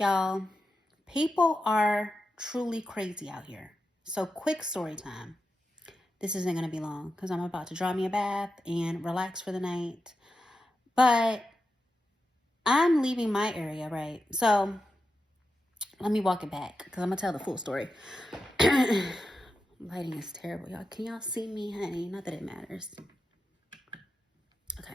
Y'all, people are truly crazy out here. So, quick story time. This isn't going to be long because I'm about to draw me a bath and relax for the night. But I'm leaving my area, right? So, let me walk it back because I'm going to tell the full story. Lighting is terrible, y'all. Can y'all see me, honey? Not that it matters. Okay.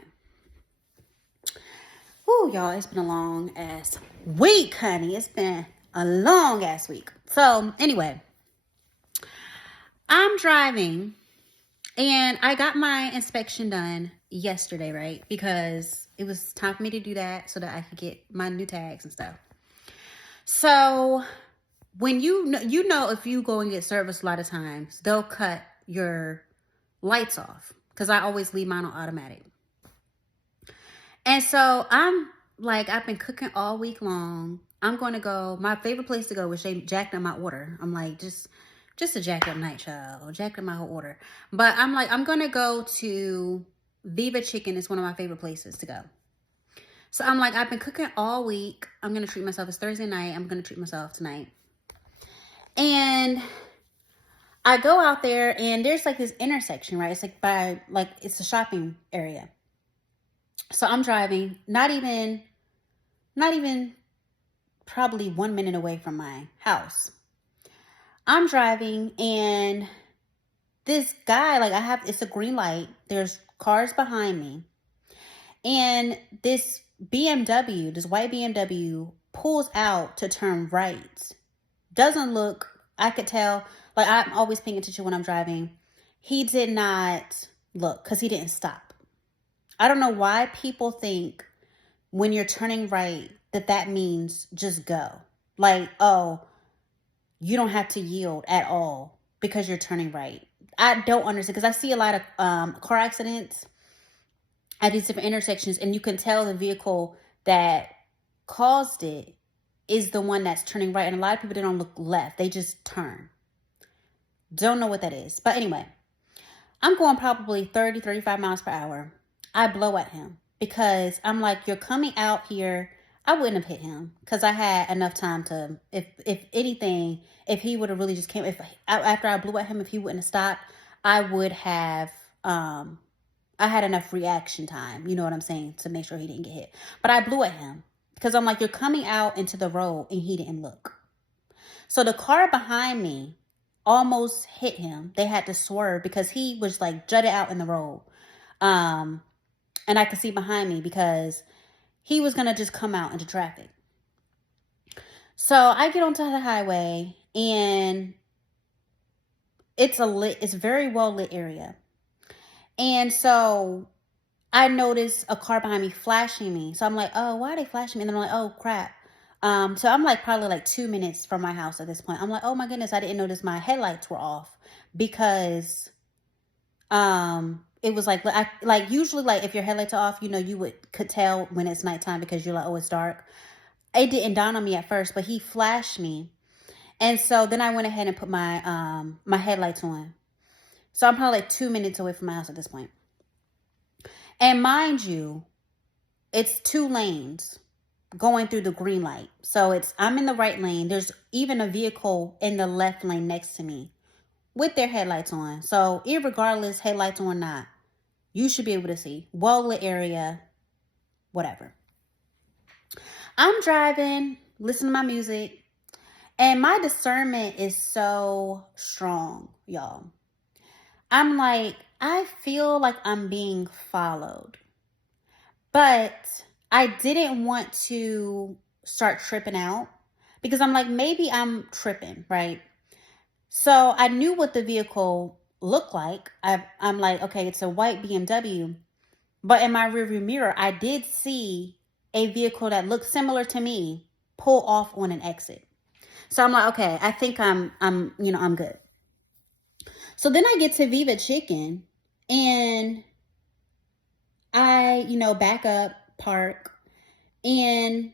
Woo, y'all, it's been a long ass week, honey. It's been a long ass week. So, anyway, I'm driving and I got my inspection done yesterday, right? Because it was time for me to do that so that I could get my new tags and stuff. So, when you know if you go and get service a lot of times, they'll cut your lights off because I always leave mine on automatic. And so I'm like, I've been cooking all week long. I'm going to go. My favorite place to go was they jacked up my order. I'm like, just a jacked up night, child. Jacked up my whole order. But I'm like, I'm going to go to Viva Chicken. Is one of my favorite places to go. So I'm like, I've been cooking all week. I'm going to treat myself. It's Thursday night. I'm going to treat myself tonight. And I go out there and there's like this intersection, right? It's like it's a shopping area. So I'm driving, not even probably 1 minute away from my house. I'm driving and this guy, it's a green light. There's cars behind me. And this BMW, this white BMW pulls out to turn right. Doesn't look, I could tell, like I'm always paying attention when I'm driving. He did not look because he didn't stop. I don't know why people think when you're turning right that means just go. Like, oh, you don't have to yield at all because you're turning right. I don't understand because I see a lot of car accidents at these different intersections, and you can tell the vehicle that caused it is the one that's turning right. And a lot of people, they don't look left. They just turn. Don't know what that is. But anyway, I'm going probably 30, 35 miles per hour. I blow at him because I'm like, you're coming out here. I wouldn't have hit him because I had enough time to, if anything, if he would have really just came, after I blew at him, if he wouldn't have stopped, I would have, I had enough reaction time, you know what I'm saying, to make sure he didn't get hit. But I blew at him because I'm like, you're coming out into the road and he didn't look. So the car behind me almost hit him. They had to swerve because he was like jutted out in the road. And I could see behind me because he was going to just come out into traffic. So I get onto the highway and it's a very well lit area. And so I noticed a car behind me flashing me. So I'm like, oh, why are they flashing me? And then I'm like, oh, crap. So I'm like probably like 2 minutes from my house at this point. I'm like, oh my goodness, I didn't notice my headlights were off because it was like usually like if your headlights are off, you know, could tell when it's nighttime because you're like, oh, it's dark. It didn't dawn on me at first, but he flashed me. And so then I went ahead and put my my headlights on. So I'm probably like 2 minutes away from my house at this point. And mind you, it's 2 lanes going through the green light. So I'm in the right lane. There's even a vehicle in the left lane next to me with their headlights on. So irregardless, headlights on or not, you should be able to see. Well-lit area, whatever. I'm driving, listening to my music, and my discernment is so strong, y'all. I'm like, I feel like I'm being followed. But I didn't want to start tripping out because I'm like, maybe I'm tripping, right? So I knew what the vehicle looked like. I'm like, okay, it's a white BMW. But in my rearview mirror, I did see a vehicle that looked similar to me pull off on an exit. So I'm like, okay, I think I'm good. So then I get to Viva Chicken and I, back up, park, and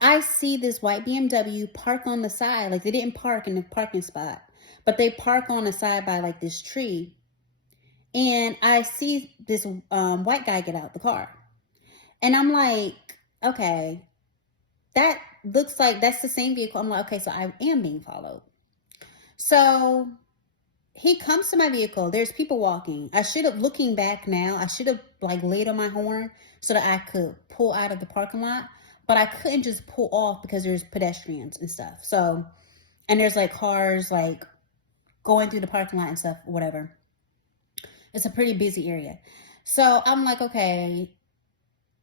I see this white BMW park on the side. Like they didn't park in the parking spot, but they park on the side by like this tree. And I see this white guy get out the car. And I'm like, okay, that looks like that's the same vehicle. I'm like, okay, so I am being followed. So he comes to my vehicle. There's people walking. I should have, looking back now, I should have like laid on my horn so that I could pull out of the parking lot. But I couldn't just pull off because there's pedestrians and stuff. So, and there's like cars like going through the parking lot and stuff, whatever. It's a pretty busy area. So I'm like, okay,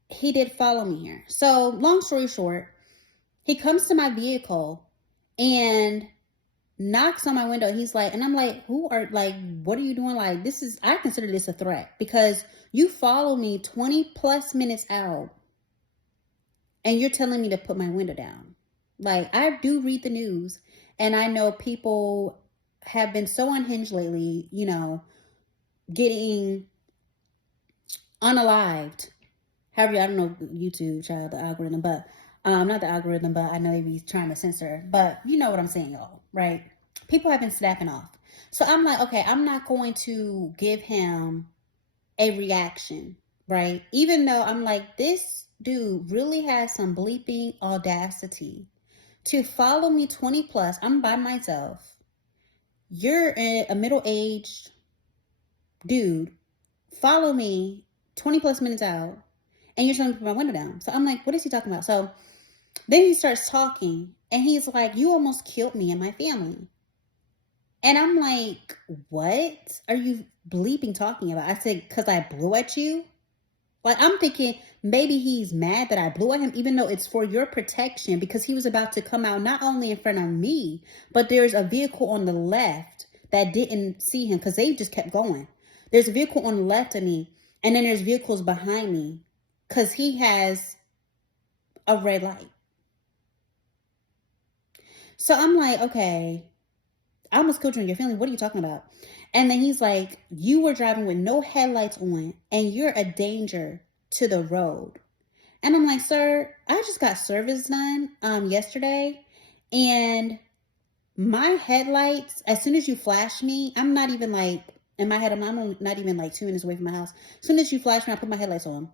he did follow me here. So long story short, he comes to my vehicle and knocks on my window. He's like, and I'm like, what are you doing? Like, I consider this a threat because you follow me 20 plus minutes out and you're telling me to put my window down. Like, I do read the news and I know people have been so unhinged lately, you know, getting unalived. However, I don't know YouTube, child, the algorithm, but not the algorithm, but I know they be trying to censor. But you know what I'm saying, y'all, right? People have been snapping off. So I'm like, okay, I'm not going to give him a reaction, right? Even though I'm like, this dude really has some bleeping audacity to follow me 20 plus. I'm by myself. You're a middle-aged dude. Follow me 20 plus minutes out. And you're trying to put my window down. So I'm like, what is he talking about? So then he starts talking and he's like, you almost killed me and my family. And I'm like, what are you bleeping talking about? I said, because I blew at you. Like, I'm thinking maybe he's mad that I blew at him, even though it's for your protection, because he was about to come out not only in front of me, but there's a vehicle on the left that didn't see him because they just kept going. There's a vehicle on the left of me, and then there's vehicles behind me because he has a red light. So I'm like, okay, I almost killed you and your family. What are you talking about? And then he's like, you were driving with no headlights on and you're a danger to the road. And I'm like, sir, I just got service done yesterday. And my headlights, as soon as you flash me, I'm not even like, in my head, I'm not even like 2 minutes away from my house. As soon as you flash me, I put my headlights on.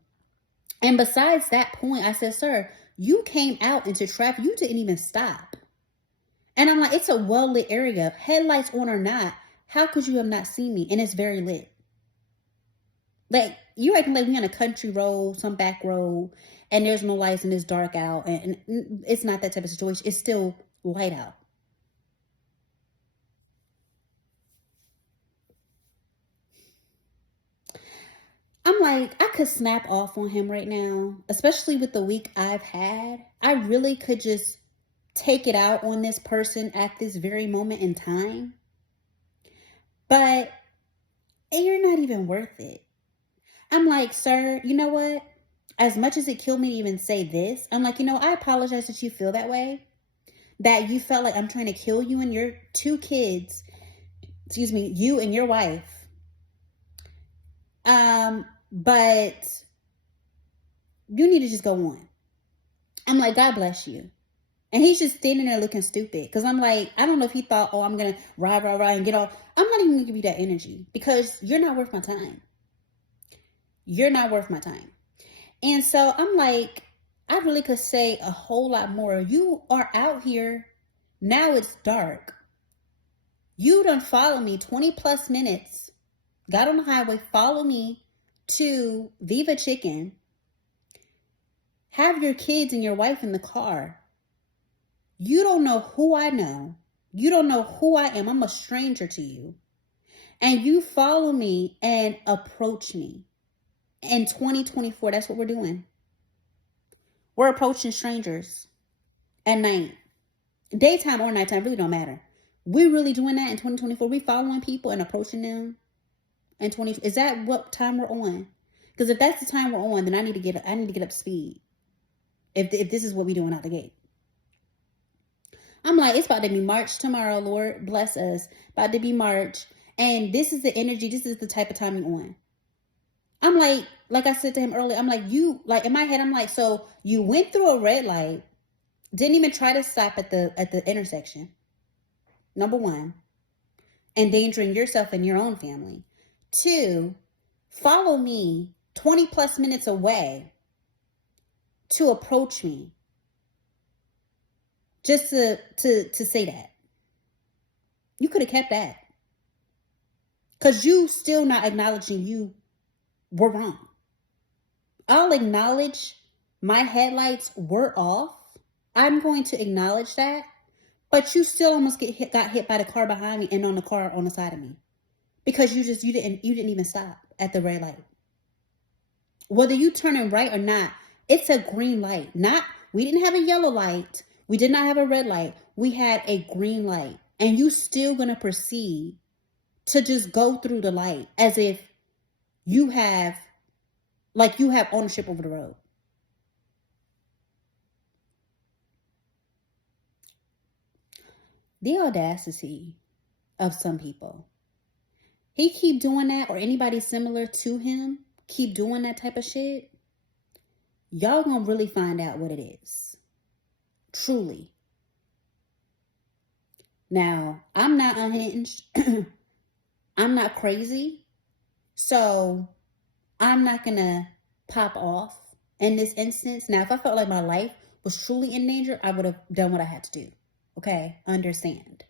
And besides that point, I said, sir, you came out into traffic. You didn't even stop. And I'm like, it's a well-lit area. Headlights on or not, how could you have not seen me? And it's very lit. Like, you acting like we on a country road, some back road, and there's no lights and it's dark out. And it's not that type of situation. It's still light out. I'm like, I could snap off on him right now, especially with the week I've had. I really could just take it out on this person at this very moment in time. But you're not even worth it. I'm like, sir, you know what? As much as it killed me to even say this, I'm like, you know, I apologize that you feel that way. That you felt like I'm trying to kill you and your 2 kids. Excuse me, you and your wife. But you need to just go on. I'm like, God bless you. And he's just standing there looking stupid. Because I'm like, I don't know if he thought, oh, I'm going to rah, and get off. I'm not even going to give you that energy. Because you're not worth my time. You're not worth my time. And so I'm like, I really could say a whole lot more. You are out here. Now it's dark. You done follow me 20 plus minutes. Got on the highway. Follow me to Viva Chicken. Have your kids and your wife in the car. You don't know who I know. You don't know who I am. I'm a stranger to you. And you follow me and approach me. In 2024, that's what we're doing. We're approaching strangers at night. Daytime or nighttime, really don't matter. We're really doing that in 2024. We following people and approaching them in 20. Is that what time we're on? Because if that's the time we're on, then I need to get up to speed. If this is what we're doing out the gate. I'm like, it's about to be March tomorrow, Lord. Bless us. About to be March. And this is the energy. This is the type of time you're on. I'm like I said to him earlier, I'm like, you, like in my head, I'm like, so you went through a red light, didn't even try to stop at the intersection. Number 1, endangering yourself and your own family. 2, follow me 20 plus minutes away to approach me. just to say that. You could have kept that. Because you still not acknowledging you were wrong. I'll acknowledge my headlights were off. I'm going to acknowledge that. But you still almost got hit by the car behind me and on the car on the side of me. Because you didn't even stop at the red light. Whether you turning right or not, it's a green light. We didn't have a yellow light. We did not have a red light. We had a green light. And you still gonna proceed to just go through the light as if you have ownership over the road. The audacity of some people. He keep doing that, or anybody similar to him keep doing that type of shit. Y'all gonna really find out what it is. Truly. Now, I'm not unhinged. I'm not crazy. So I'm not gonna pop off in this instance. Now, if I felt like my life was truly in danger, I would have done what I had to do. Okay, understand.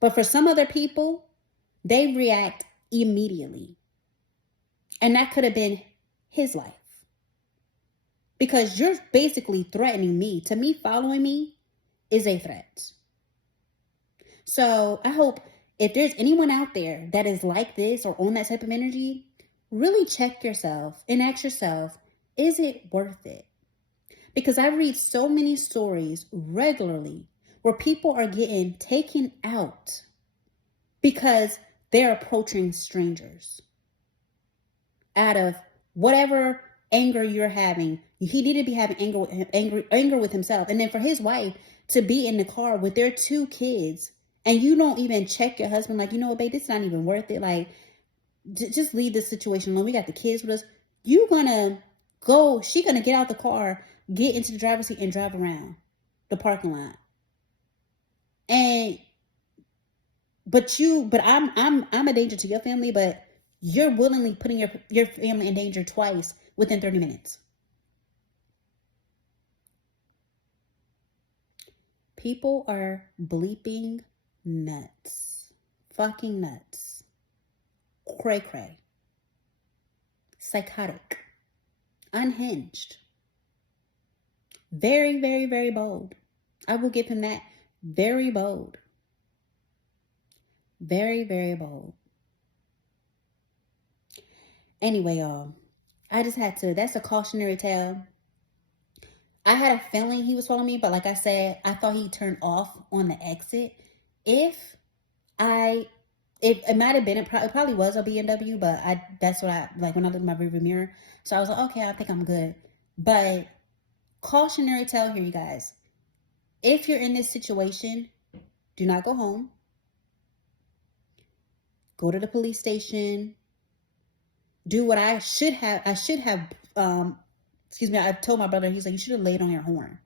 But for some other people, they react immediately. And that could have been his life. Because you're basically threatening me. To me, following me is a threat. So I hope if there's anyone out there that is like this or on that type of energy, really check yourself and ask yourself, is it worth it? Because I read so many stories regularly where people are getting taken out because they're approaching strangers. Out of whatever anger you're having, he needed to be having anger with himself. And then for his wife to be in the car with their 2 kids, and you don't even check your husband, like, you know what, babe, this is not even worth it. Like, just leave this situation alone. We got the kids with us. She gonna get out the car, get into the driver's seat, and drive around the parking lot. But I'm a danger to your family, but you're willingly putting your family in danger twice within 30 minutes. People are bleeping nuts. Fucking nuts. Cray cray. Psychotic. Unhinged. Very, very, very bold. I will give him that. Very bold. Very, very bold. Anyway, y'all, that's a cautionary tale. I had a feeling he was following me, but like I said, I thought he turned off on the exit. It might have been, it probably was a BMW, but that's what I, like when I looked in my rearview mirror. So I was like, okay, I think I'm good. But cautionary tale here, you guys. If you're in this situation, do not go home. Go to the police station. Do what I should have. I told my brother, he's like, you should have laid on your horn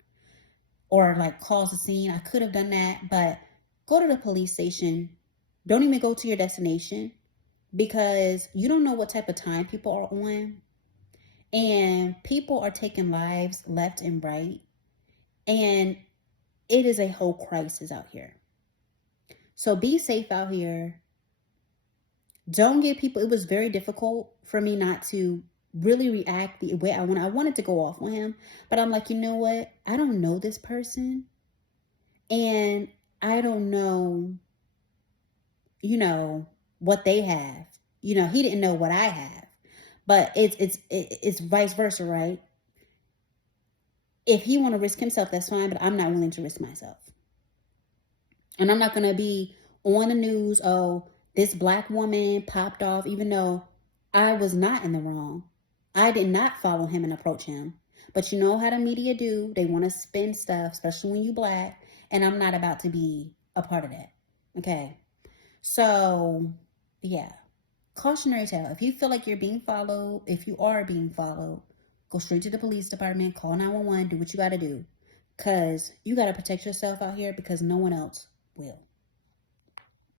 or like caused a scene. I could have done that, but go to the police station. Don't even go to your destination because you don't know what type of time people are on. And people are taking lives left and right. And it is a whole crisis out here. So be safe out here. Don't get people. It was very difficult for me not to really react the way I wanted. I wanted to go off on him, but I'm like, you know what? I don't know this person, and I don't know, what they have. He didn't know what I have, but it's vice versa, right? If he want to risk himself, that's fine, but I'm not willing to risk myself, and I'm not gonna be on the news. Oh, this black woman popped off, even though I was not in the wrong. I did not follow him and approach him. But you know how the media do. They want to spin stuff, especially when you black. And I'm not about to be a part of that. Okay. So, yeah. Cautionary tale. If you feel like you're being followed, if you are being followed, go straight to the police department. Call 911. Do what you got to do. Because you got to protect yourself out here because no one else will.